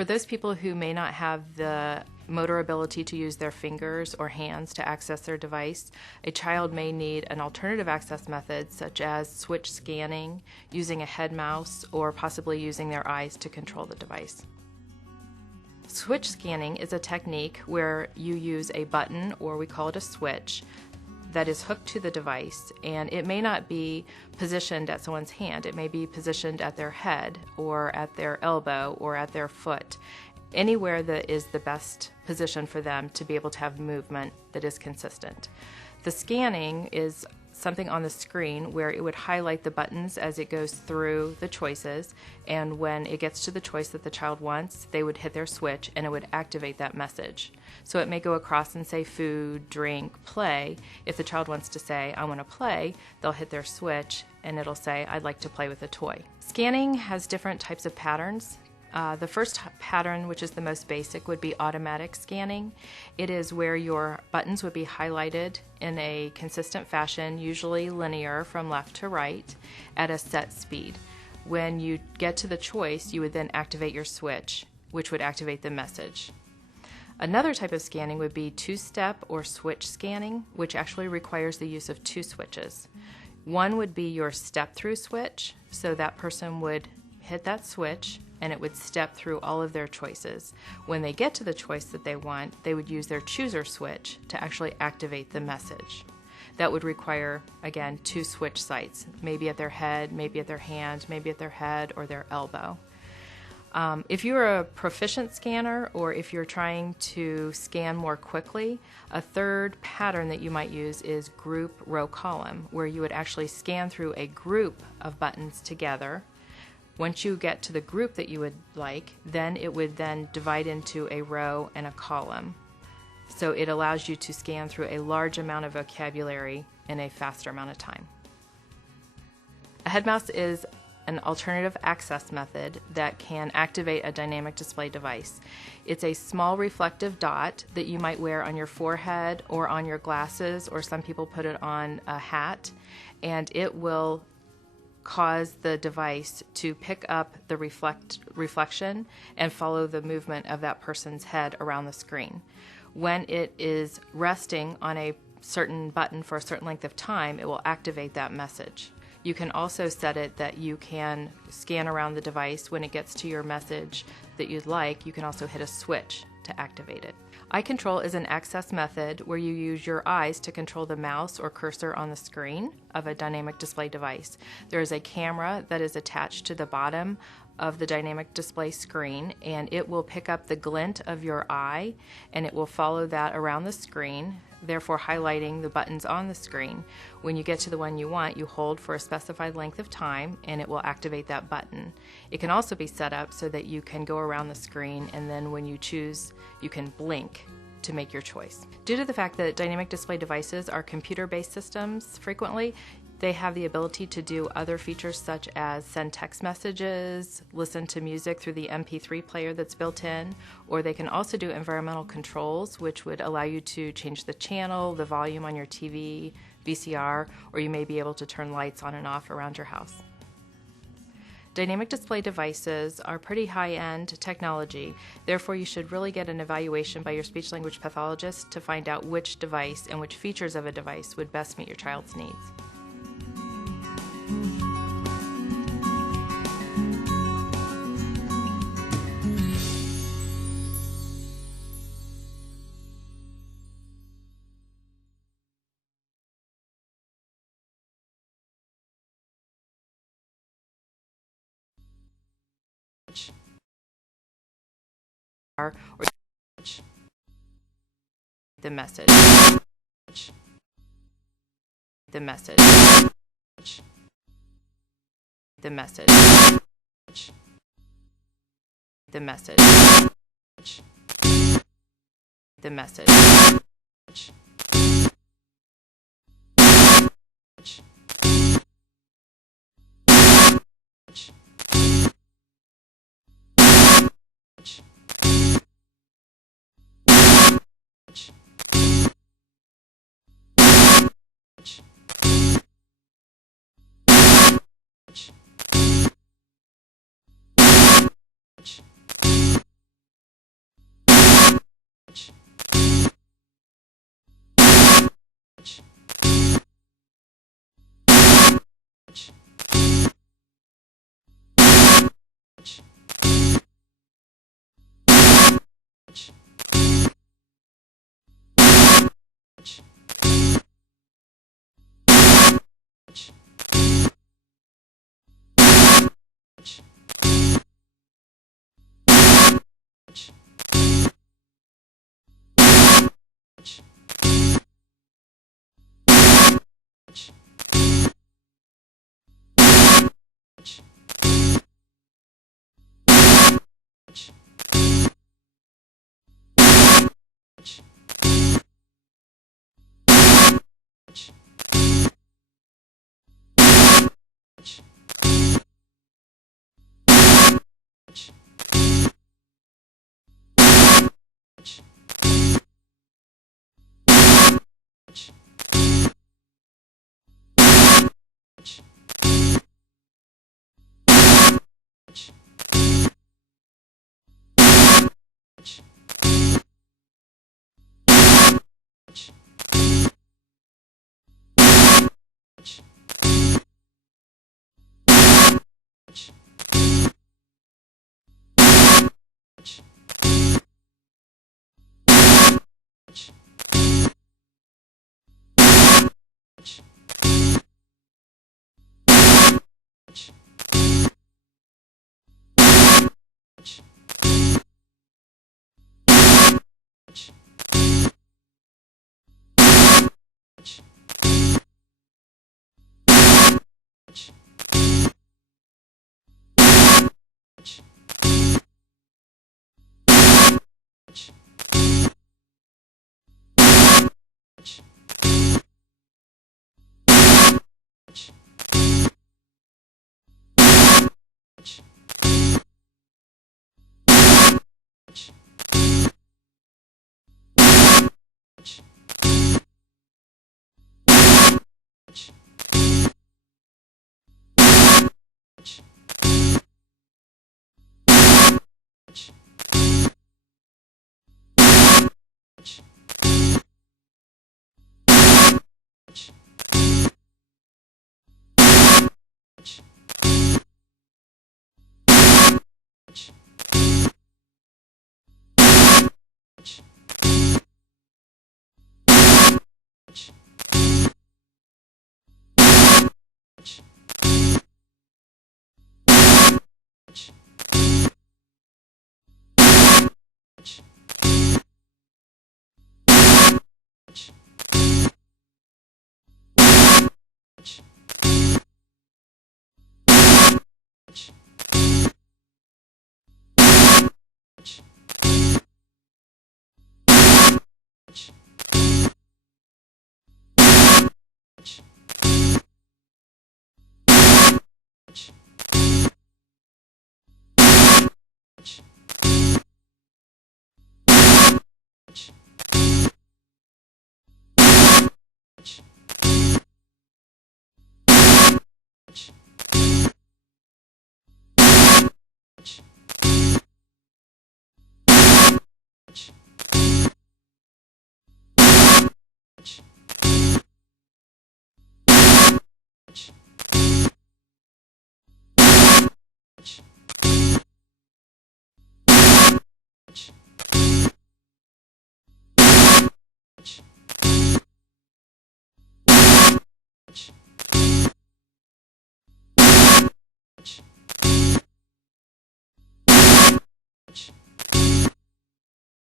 For those people who may not have the motor ability to use their fingers or hands to access their device, a child may need an alternative access method such as switch scanning, using a head mouse, or possibly using their eyes to control the device. Switch scanning is a technique where you use a button, or we call it a switch, that is hooked to the device, and it may not be positioned at someone's hand. It may be positioned at their head or at their elbow or at their foot, anywhere that is the best position for them to be able to have movement that is consistent. The scanning is something on the screen where it would highlight the buttons as it goes through the choices, and when it gets to the choice that the child wants, they would hit their switch and it would activate that message. So it may go across and say food, drink, play. If the child wants to say, I want to play, they'll hit their switch and it'll say, I'd like to play with a toy. Scanning has different types of patterns. The first pattern, which is the most basic, would be automatic scanning. It is where your buttons would be highlighted in a consistent fashion, usually linear from left to right, at a set speed. When you get to the choice, you would then activate your switch, which would activate the message. Another type of scanning would be two-step or switch scanning, which actually requires the use of two switches. One would be your step-through switch, so that person would hit that switch and it would step through all of their choices. When they get to the choice that they want, they would use their chooser switch to actually activate the message. That would require, again, two switch sites, maybe at their head, maybe at their hand, maybe at their head or their elbow. If you're a proficient scanner, or if you're trying to scan more quickly, a third pattern that you might use is group row column, where you would actually scan through a group of buttons together. Once you get to the group that you would like, then it would then divide into a row and a column. So it allows you to scan through a large amount of vocabulary in a faster amount of time. A head mouse is an alternative access method that can activate a dynamic display device. It's a small reflective dot that you might wear on your forehead or on your glasses, or some people put it on a hat, and it will cause the device to pick up the reflection and follow the movement of that person's head around the screen. When it is resting on a certain button for a certain length of time, it will activate that message. You can also set it that you can scan around the device. When it gets to your message that you'd like, you can also hit a switch to activate it. Eye control is an access method where you use your eyes to control the mouse or cursor on the screen of a dynamic display device. There is a camera that is attached to the bottom of the dynamic display screen, and it will pick up the glint of your eye and it will follow that around the screen, therefore highlighting the buttons on the screen. When you get to the one you want, you hold for a specified length of time and it will activate that button. It can also be set up so that you can go around the screen, and then when you choose, you can blink to make your choice. Due to the fact that dynamic display devices are computer-based systems frequently, they have the ability to do other features such as send text messages, listen to music through the MP3 player that's built in, or they can also do environmental controls, which would allow you to change the channel, the volume on your TV, VCR, or you may be able to turn lights on and off around your house. Dynamic display devices are pretty high-end technology, therefore you should really get an evaluation by your speech-language pathologist to find out which device and which features of a device would best meet your child's needs. Or the message, the message, the message, the message, the message, Switch.